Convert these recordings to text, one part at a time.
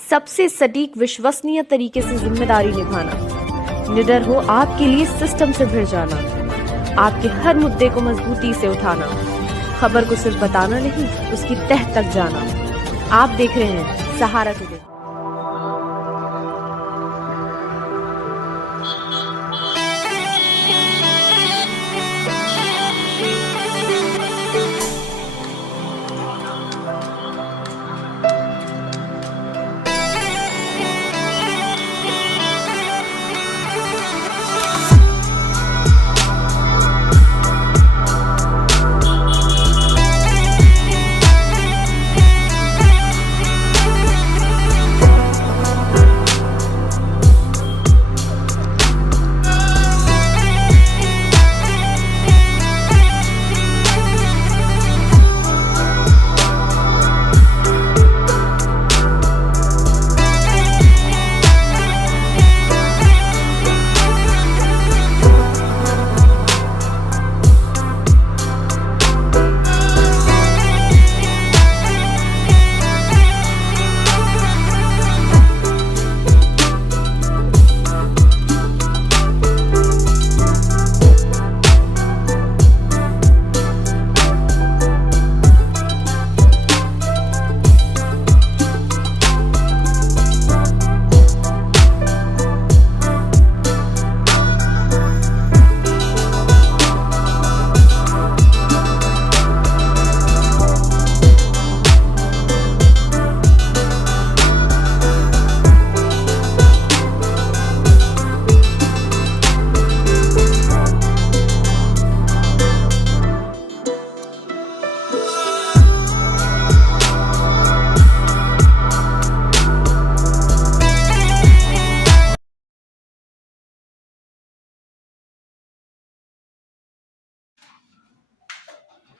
सबसे सटीक विश्वसनीय तरीके से जिम्मेदारी निभाना, निडर हो आपके लिए सिस्टम से भिड़ जाना, आपके हर मुद्दे को मजबूती से उठाना, खबर को सिर्फ बताना नहीं उसकी तह तक जाना। आप देख रहे हैं सहारा टुडे।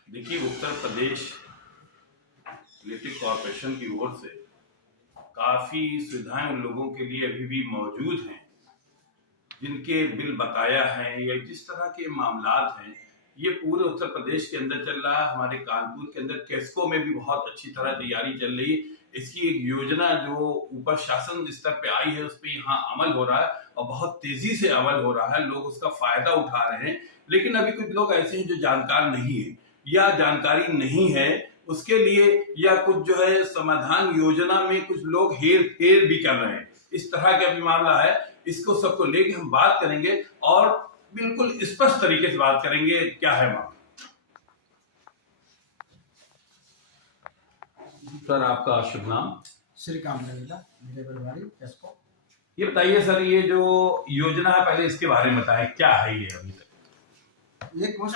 देखिए, उत्तर प्रदेश इलेक्ट्रिक कॉरपोरेशन की ओर से काफी सुविधाएं उन लोगों के लिए अभी भी मौजूद हैं जिनके बिल बकाया हैं या जिस तरह के मामलात हैं। ये पूरे उत्तर प्रदेश के अंदर चल रहा है। हमारे कानपुर के अंदर केस्को में भी बहुत अच्छी तरह तैयारी चल रही है। इसकी एक योजना जो ऊपर शासन स्तर पे आई है उस पर यहाँ अमल हो रहा है और बहुत तेजी से अमल हो रहा है। लोग उसका फायदा उठा रहे हैं, लेकिन अभी कुछ लोग ऐसे हैं जो जानकार नहीं है या जानकारी नहीं है उसके लिए, या कुछ जो है समाधान योजना में कुछ लोग हेर फेर भी कर रहे हैं। इस तरह का भी मामला है। इसको सबको लेके हम बात करेंगे और बिल्कुल स्पष्ट तरीके से बात करेंगे क्या है मामला। सर, आपका शुभ नाम? श्रीकांत रंगीला, मेरे परिवारी केस्को। ये बताइए सर, ये जो योजना है पहले इसके बारे में बताएं, क्या है ये अभी तक? ये कोर्स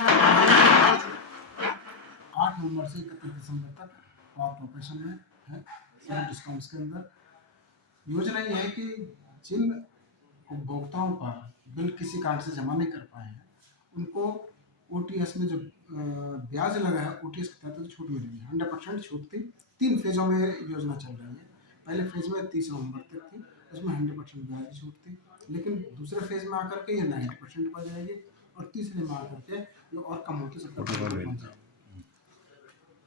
8 नवंबर से 31 दिसंबर तक पावर कॉर्पोरेशन में है। सभी डिस्काउंट्स के अंदर योजना ये है कि जिन उपभोक्ताओं पर बिल किसी कारण से जमा नहीं कर पाए हैं उनको ओटीएस में जो ब्याज लगा है ओटीएस के तहत छूट मिलेगी। 100% छूट थी। 3 फेजों में योजना चल रही है। पहले फेज में 30 नवंबर तक थी, उसमें 100% ब्याज की छूट थी, लेकिन दूसरे फेज में आकर के ये 90% पर जाएगी और तीसरे में आकर के ये और कम होकर 70% पहुँच जाएगी।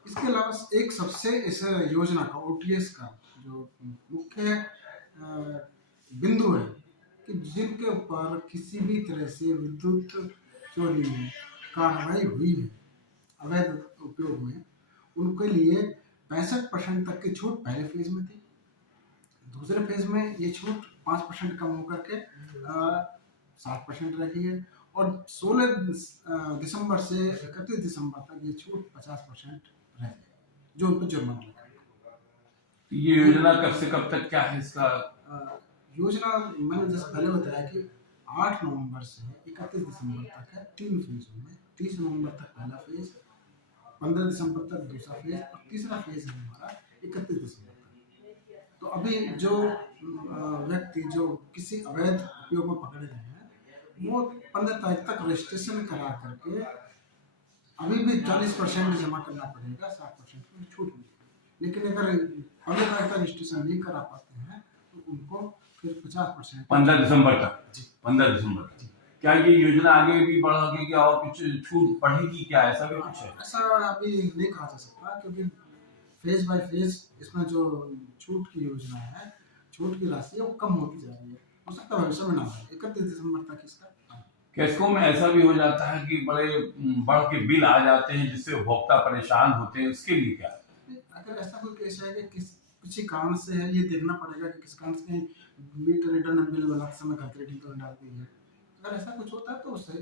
इसके अलावा एक सबसे इस योजना का ओटीएस का जो मुख्य बिंदु है कि जिनके ऊपर किसी भी तरह से विद्युत चोरी में कार्रवाई हुई है अवैध उपयोग में, उनके लिए 65% तक की छूट पहले फेज में थी। दूसरे फेज में ये छूट 5% कम होकर के 60% रही है और 16 दिसंबर से 31 दिसंबर तक ये छूट 50% रह गई, जो उन पर जुर्माना लगा। ये योजना कब से कब तक, क्या है इसका? योजना मैंने जैसे पहले बताया कि 8 नवंबर से 31 दिसंबर तक है। 3 फेजों में 30 नवंबर तक पहला फेज, 15 दिसंबर तक दूसरा फेज और तीसरा फेज है हमारा 31 दिसंबर तक। तो अभी जो व्यक्ति जो किसी अवैध उपयोग में पकड़े गए हैं वो 15 तारीख तक रजिस्ट्रेशन करा करके अभी भी 40% जमा करना पड़ेगा, 60% की छूट मिलेगी। लेकिन अगर 15 तारीख तक रजिस्ट्रेशन नहीं करा पाते हैं तो उनको फिर 50% 15 दिसंबर तक। 15 दिसंबर तक। क्या ये योजना आगे भी बढ़ेगी और कुछ छूट बढ़ेगी क्या, ऐसा भी कुछ है? ऐसा अभी नहीं कहा जा सकता क्योंकि फेज बाय फेज इसमें जो छूट की योजना है छूट की राशि है वो कम होती जा रही है, हो सकता है भविष्य में ना हो, 31 दिसंबर तक इसका। कैस्को में ऐसा भी हो जाता है कि बड़े बढ़ के बिल आ जाते हैं जिससे उपभोक्ता परेशान होते हैं, उसके लिए क्या? अगर ऐसा कोई केस है कि किसी कारण से है, ये देखना पड़ेगा कि किस कारण से कहीं मीटर रिटर्न बिल गलत समय करके रीडिंग तो डाल दी है। अगर ऐसा कुछ होता है तो उससे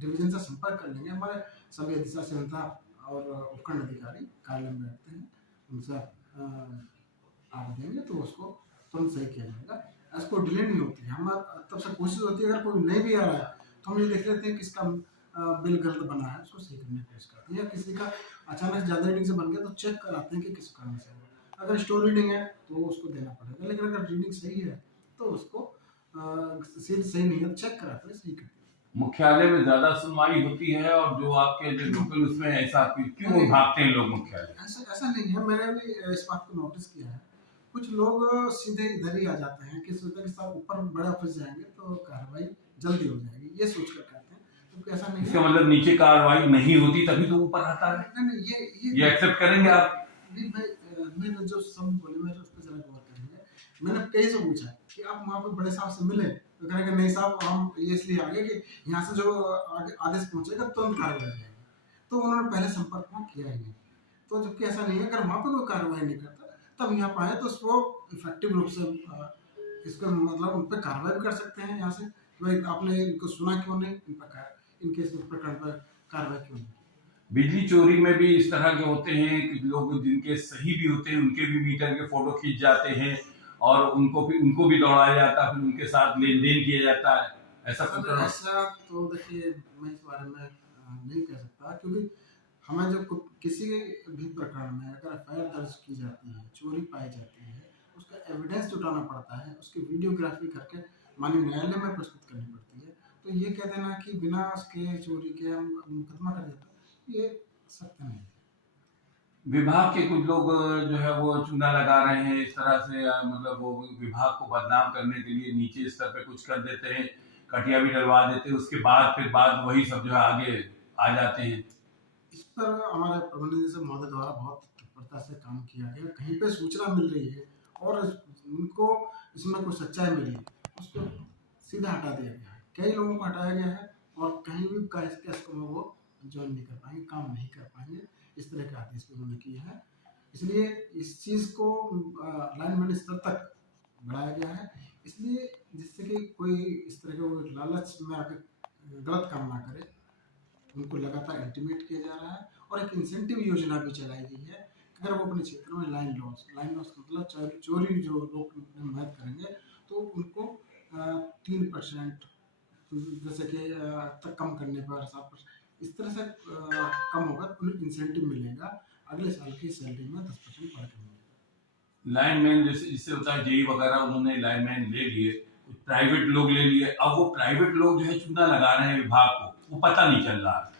डिवीजन से संपर्क कर लेंगे। हमारे सभी अधिशासी अभियंता और उपखंड अधिकारी कार्यालय में बैठते हैं, उनसे आप देंगे तो उसको तुरंत सही किया जाएगा। इसको डिले नहीं होती है, हमारा तब से कोशिश होती है अगर कोई नहीं भी आ रहा है तो हम ये देख लेते हैं किसका बिल गलत बना है, उसको सही करने की कोशिश करते हैं। या किसी का अचानक ज़्यादा रीडिंग से बन गया तो चेक कराते हैं कि किस कारण से हुआ। अगर स्टोर रीडिंग है तो उसको देना पड़ेगा, लेकिन अगर रीडिंग सही है तो उसको सीट सही नहीं है तो चेक कराते हैं, सही करते हैं। मुख्यालय में ज्यादा सुनवाई होती है और जो आपके जो लोकल उसमें ऐसा क्यों भागते हैं लोग मुख्यालय? ऐसा नहीं है, मैंने भी इस बात को नोटिस किया है। कुछ लोग सीधे इधर ही आ जाते हैं कि सोचते हैं कि साहब ऊपर बड़े ऑफिस जाएंगे तो कार्रवाई जल्दी हो जाएगी, ये सोच कर करते हैं। तो ऐसा नहीं इसका है, मतलब नीचे कार्रवाई नहीं होती तभी तो ऊपर आता है। नहीं ये एक्सेप्ट करेंगे आप? नहीं भाई, मैंने जो शब्द बोले मेरे उस पर जरा गौर करेंगे। मैंने कई से पूछा कि आप वहाँ पे बड़े साहब से मिले तो कहेंगे नहीं साहब हम ये इसलिए आ गए कि यहाँ से जो आदेश पहुँचेगा तुरंत कार्रवाई हो जाएगी, तो उन्होंने पहले संपर्क वहाँ किया ही नहीं। तो जबकि ऐसा नहीं है, अगर वहाँ पे कोई कार्रवाई नहीं करता तब यहाँ पर आए तो उसको इफेक्टिव रूप से इसका मतलब उन पर कार्रवाई भी कर सकते हैं। यहाँ से भाई आपने इनको सुना क्यों नहीं, इनके इस प्रकरण पर कार्रवाई क्यों नहीं? बिजली चोरी में भी इस तरह के होते हैं कि लोग जिनके सही भी होते हैं उनके भी मीटर के फोटो खींच जाते हैं और उनको भी दौड़ाया जाता है, फिर उनके साथ लेन देन किया जाता है। ऐसा कुछ ऐसा तो देखिए मैं इस बारे में नहीं कह सकता, क्योंकि हमें जो किसी भी प्रकरण में अगर एफआईआर दर्ज की जाती है, चोरी पाई जाती है, उसका एविडेंस जुटाना पड़ता है, उसकी वीडियोग्राफी करके माननीय न्यायालय में प्रस्तुत करनी पड़ती है। तो ये कह देना कि बिना उसके चोरी के हम मुकदमा कर देते हैं, ये सत्य नहीं है। विभाग के कुछ लोग जो है वो चूना लगा रहे हैं इस तरह से, मतलब वो विभाग को बदनाम करने के लिए नीचे स्तर पे कुछ कर देते हैं, कटिया भी डलवा देते हैं, उसके बाद फिर वही सब जो है आगे आ जाते हैं। इस पर हमारे प्रबंध निदेशक महोदय द्वारा बहुत तत्परता से काम किया गया। कहीं पे सूचना मिल रही है और उनको इसमें कोई सच्चाई मिली है, उसको सीधा हटा दिया गया है। कई लोगों को हटाया गया है और कहीं भी केस को वो ज्वाइन नहीं कर पाएंगे, काम नहीं कर पाएंगे, इस तरह के आदेश भी उन्होंने किए हैं। इसलिए इस चीज़ को लाइनमैन स्तर तक बढ़ाया गया है, इसलिए जिससे कि कोई इस तरह के लालच में आकर गलत काम ना करे, उनको लगातार इंटीमेट किया जा रहा है। और एक इंसेंटिव योजना भी चलाई गई है, अगर वो अपने क्षेत्र में लाइन लॉस मतलब चोरी जो लोग मदद करेंगे तो उनको 3% जैसे कि तक कम करने पर 7% इस तरह से कम होगा तो उन्हें इंसेंटिव मिलेगा, अगले साल की सैलरी में 10% बढ़ के मिलेगा। लाइनमैन जैसे जिससे होता है जेई वगैरह, उन्होंने लाइनमैन ले लिए, प्राइवेट लोग ले लिए। अब वो प्राइवेट लोग जो है चूना लगा रहे हैं विभाग को, वो पता नहीं चल रहा है।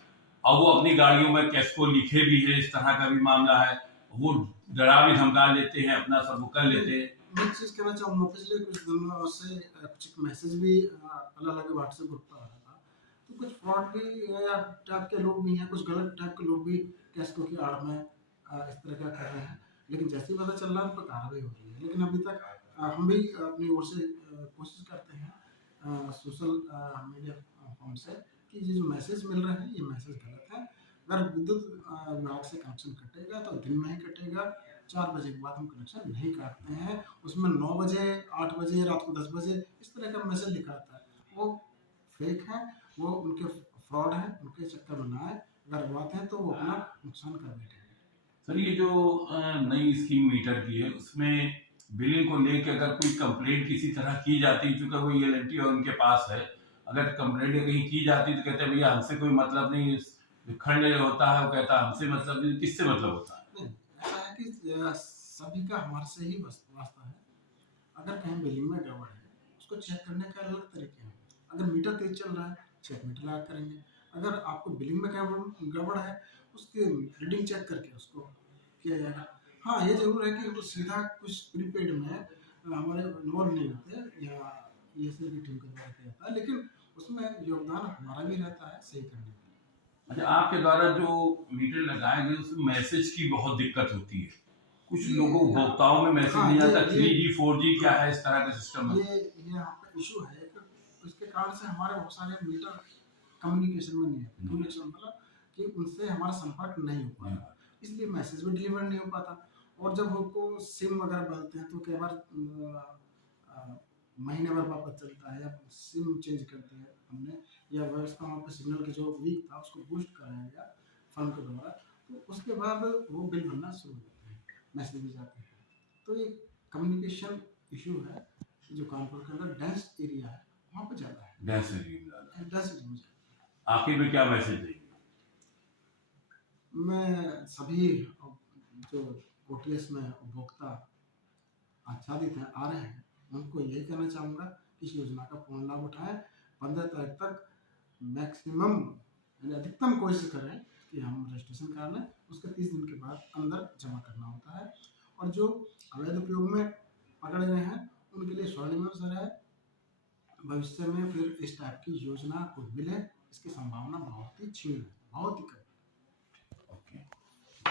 अब वो अपनी गाड़ियों में कैस्को लिखे भी है, इस तरह का भी मामला है, वो डरा भी धमका लेते हैं, अपना सब वो कर लेते हैं। मैं एक चीज़ कहना चाहूँगा, पिछले कुछ दिनों से कुछ मैसेज भी अलग अलग व्हाट्सएप ग्रुप पर आ रहा था, तो कुछ फ्रॉड भी या टाइप के लोग भी हैं, कुछ गलत टाइप के लोग भी कैस्को की आड़ में इस तरह का कर रहे हैं। लेकिन जैसे ही पता चल रहा है उन पर कार्रवाई हो रही है। लेकिन अभी तक हम भी अपनी ओर से कोशिश करते हैं सोशल मीडिया प्लेटफॉर्म से कि ये जो मैसेज मिल रहे हैं ये मैसेज गलत है। अगर विद्युत विभाग से कनेक्शन कटेगा तो दिन में ही कटेगा, 4 बजे के बाद हम कनेक्शन नहीं काटते हैं। उसमें 9 बजे, 8 बजे, रात को 10 बजे इस तरह का मैसेज लिखा आता है, वो फेक है, वो उनके फ्रॉड है, उनके चक्कर में ना आए। अगर लगवाते हैं तो वो अपना नुकसान कर बैठे। सर ये जो नई स्कीम मीटर की है उसमें बिलिंग को लेकर अगर कोई कंप्लेंट किसी तरह की जाती है, चूंकि वो ELNT और उनके पास है, अगर कंप्लेंट कहीं की जाती तो कहते हैं भैया हमसे कोई मतलब नहीं, जो खंड होता है वो कहता है हमसे मतलब नहीं, किससे मतलब होता है? नहीं, ऐसा है कि सभी का हमारे से ही वास्ता है। अगर कहीं बिलिंग में गड़बड़ है उसको चेक करने का अलग तरीके हैं। अगर मीटर तेज चल रहा है चेक मीटर लगा करेंगे। अगर आपको बिलिंग में गड़बड़ है उसकी रीडिंग चेक करके उसको किया जाएगा। हाँ, ये जरूर है कि वो सीधा कुछ प्रीपेड में हमारे इन्वॉल्व नहीं होते या ESL की टीम के द्वारा किया जाता है, लेकिन उसमें योगदान हमारा भी रहता है सही करने में। अच्छा, आपके द्वारा जो मीटर लगाए गए उसमें मैसेज की बहुत दिक्कत होती है, कुछ लोगों उपभोक्ताओं में मैसेज नहीं आता 3G 4G क्या है, इस तरह का सिस्टम है। ये यहाँ पे इशू है कि उसके कारण से हमारे बहुत सारे मीटर कम्युनिकेशन में नहीं है। कम्युनिकेशन मतलब कि उनसे हमारा संपर्क नहीं हो पाता, इसलिए मैसेज भी डिलीवर नहीं हो पाता। और जब हमको सिम वगैरह बदलते हैं तो कई बार महीने भर वापस चलता है, या सिम चेंज करते हैं हमने, या व्यवस्था वहाँ पे सिग्नल के जो वीक था उसको बूस्ट कराया गया फंड के द्वारा, तो उसके बाद वो बिल बनना शुरू हो जाते हैं, मैसेज भी जाते हैं। तो ये कम्युनिकेशन इशू है जो कानपुर के अंदर डेंस एरिया है वहाँ पे ज़्यादा है। डेंस एरिया डेंस आखिर में क्या मैसेज देंगे? मैं सभी जो OTS में उपभोक्ता आच्छादित हैं, आ रहे हैं, उनको यही कहना चाहूँगा कि इस योजना का पूर्ण लाभ उठाएं। 15 तारीख तक मैक्सिमम यानी अधिकतम कोशिश करें कि हम रजिस्ट्रेशन करा लें, उसके 30 दिन के बाद अंदर जमा करना होता है। और जो अवैध उपयोग में पकड़े गए हैं उनके लिए स्वर्णिम अवसर है, भविष्य में फिर इस टाइप की योजना को मिले इसकी संभावना बहुत ही क्षीण है, बहुत ही कम।